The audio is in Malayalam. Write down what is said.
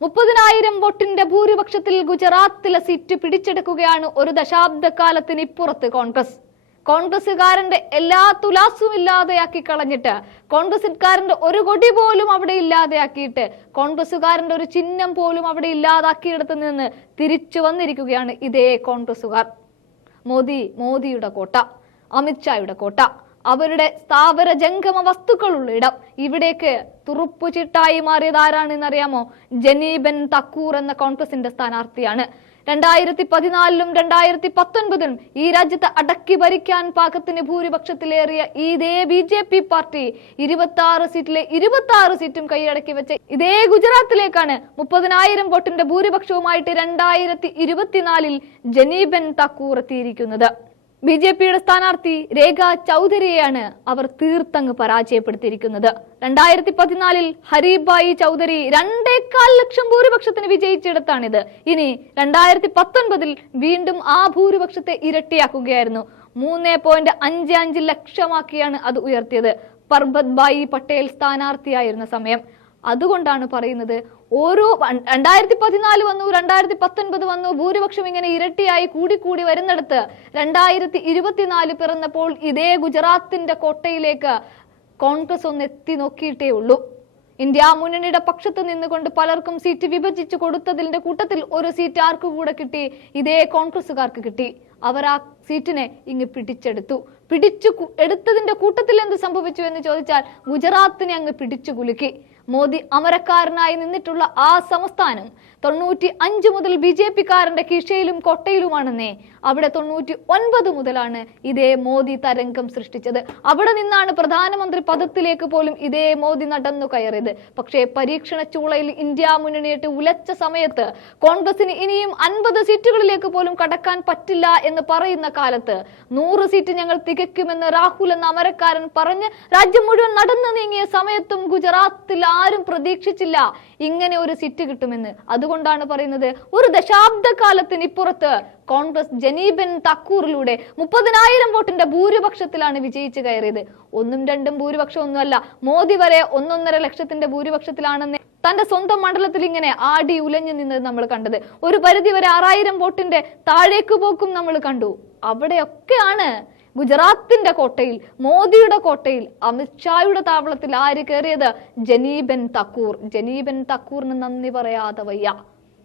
30,000 വോട്ടിന്റെ ഭൂരിപക്ഷത്തിൽ ഗുജറാത്തിലെ സീറ്റ് പിടിച്ചെടുക്കുകയാണ് ഒരു ദശാബ്ദക്കാലത്തിന് ഇപ്പുറത്ത് കോൺഗ്രസ്. കോൺഗ്രസുകാരന്റെ എല്ലാ തുലാസും ഇല്ലാതെയാക്കി കളഞ്ഞിട്ട്, കോൺഗ്രസുകാരന്റെ ഒരു കൊടി പോലും അവിടെ ഇല്ലാതെയാക്കിയിട്ട്, കോൺഗ്രസുകാരന്റെ ഒരു ചിഹ്നം പോലും അവിടെ ഇല്ലാതാക്കിയിടത്ത് നിന്ന് തിരിച്ചു വന്നിരിക്കുകയാണ് ഇതേ കോൺഗ്രസുകാർ. മോദിയുടെ കോട്ട, അമിത്ഷായുടെ കോട്ട, അവരുടെ സ്ഥാവര ജംഗമ വസ്തുക്കളുള്ള ഇടം. ഇവിടേക്ക് തുറുപ്പുചിട്ടായി മാറിയത് ആരാണെന്നറിയാമോ? ജനീബെൻ തക്കൂർ എന്ന കോൺഗ്രസിന്റെ സ്ഥാനാർത്ഥിയാണ്. 2014 2019 ഈ രാജ്യത്ത് അടക്കി ഭരിക്കാൻ പാകത്തിന് ഭൂരിപക്ഷത്തിലേറിയ ഇതേ BJP പാർട്ടി 26 സീറ്റിലെ 26 സീറ്റും കൈയടക്കി വെച്ച ഇതേ ഗുജറാത്തിലേക്കാണ് 30,000 വോട്ടിന്റെ ഭൂരിപക്ഷവുമായിട്ട് 2024 ജനീബെൻ തക്കൂർ എത്തിയിരിക്കുന്നത്. BJPയുടെ സ്ഥാനാർത്ഥി രേഖ ചൗധരിയെയാണ് അവർ തീർത്തങ്ങ് പരാജയപ്പെടുത്തിയിരിക്കുന്നത്. 2014 ഹരിഭായി ചൗധരി 2.25 ലക്ഷം ഭൂരിപക്ഷത്തിന് വിജയിച്ചിടത്താണിത്. ഇനി 2019 വീണ്ടും ആ ഭൂരിപക്ഷത്തെ ഇരട്ടിയാക്കുകയായിരുന്നു. 3.55 ലക്ഷമാക്കിയാണ് അത് ഉയർത്തിയത്. പർബത് ഭായി പട്ടേൽ സ്ഥാനാർത്ഥിയായിരുന്ന സമയം. അതുകൊണ്ടാണ് പറയുന്നത്, ഓരോ 2014 വന്നു, 2019 വന്നു, ഭൂരിപക്ഷം ഇങ്ങനെ ഇരട്ടിയായി കൂടി വരുന്നിടത്ത് 2024 പിറന്നപ്പോൾ ഇതേ ഗുജറാത്തിന്റെ കോട്ടയിലേക്ക് കോൺഗ്രസ് ഒന്ന് എത്തി നോക്കിയിട്ടേ ഉള്ളൂ. ഇന്ത്യ മുന്നണിയുടെ പക്ഷത്ത് നിന്നുകൊണ്ട് പലർക്കും സീറ്റ് വിഭജിച്ചു കൊടുത്തതിന്റെ കൂട്ടത്തിൽ ഒരു സീറ്റ് ആർക്ക് കൂടെ കിട്ടി? ഇതേ കോൺഗ്രസുകാർക്ക് കിട്ടി. അവർ ആ സീറ്റിനെ ഇങ്ങ് എടുത്തതിന്റെ കൂട്ടത്തിൽ എന്ത് സംഭവിച്ചു എന്ന് ചോദിച്ചാൽ, ഗുജറാത്തിനെ അങ്ങ് പിടിച്ചു കുലുക്കി. മോദി അമരക്കാരനായി നിന്നിട്ടുള്ള ആ സംസ്ഥാനം 95 മുതൽ BJPക്കാരന്റെ കീശയിലും കോട്ടയിലുമാണെന്നേ. അവിടെ 99 മുതലാണ് ഇതേ മോദി തരംഗം സൃഷ്ടിച്ചത്. അവിടെ നിന്നാണ് പ്രധാനമന്ത്രി പദത്തിലേക്ക് പോലും ഇതേ മോദി നടന്നു കയറിയത്. പക്ഷേ പരീക്ഷണ ചൂളയിൽ ഇന്ത്യ മുന്നണിയിട്ട് ഉലച്ച സമയത്ത്, കോൺഗ്രസിന് ഇനിയും 50 സീറ്റുകളിലേക്ക് പോലും കടക്കാൻ പറ്റില്ല എന്ന് പറയുന്ന കാലത്ത് 100 സീറ്റ് ഞങ്ങൾ തികയ്ക്കുമെന്ന് രാഹുൽ എന്ന അമരക്കാരൻ പറഞ്ഞ് രാജ്യം മുഴുവൻ നടന്നു നീങ്ങിയ സമയത്തും ഗുജറാത്തിൽ ആരും പ്രതീക്ഷിച്ചില്ല ഇങ്ങനെ ഒരു സീറ്റ് കിട്ടുമെന്ന്. അതുകൊണ്ടാണ് പറയുന്നത്, ഒരു ദശാബ്ദക്കാലത്തിന് ഇപ്പുറത്ത് കോൺഗ്രസ് ജനീബെൻ തക്കൂറിലൂടെ 30,000 വോട്ടിന്റെ ഭൂരിപക്ഷത്തിലാണ് വിജയിച്ചു കയറിയത്. 1-2 ഭൂരിപക്ഷം ഒന്നുമല്ല, മോദി വരെ 1.5 ലക്ഷത്തിന്റെ ഭൂരിപക്ഷത്തിലാണെന്ന് തന്റെ സ്വന്തം മണ്ഡലത്തിൽ ഇങ്ങനെ ആടി ഉലഞ്ഞു നിന്നത് നമ്മൾ കണ്ടത്. ഒരു പരിധി വരെ 6,000 വോട്ടിന്റെ താഴേക്ക് പോക്കും നമ്മൾ കണ്ടു. അവിടെയൊക്കെയാണ് ഗുജറാത്തിന്റെ കോട്ടയിൽ, മോദിയുടെ കോട്ടയിൽ, അമിത്ഷായുടെ താവളത്തിൽ ആര് കയറിയത്? ജനീബെൻ തക്കൂറിന് നന്ദി പറയാതെ വയ്യ.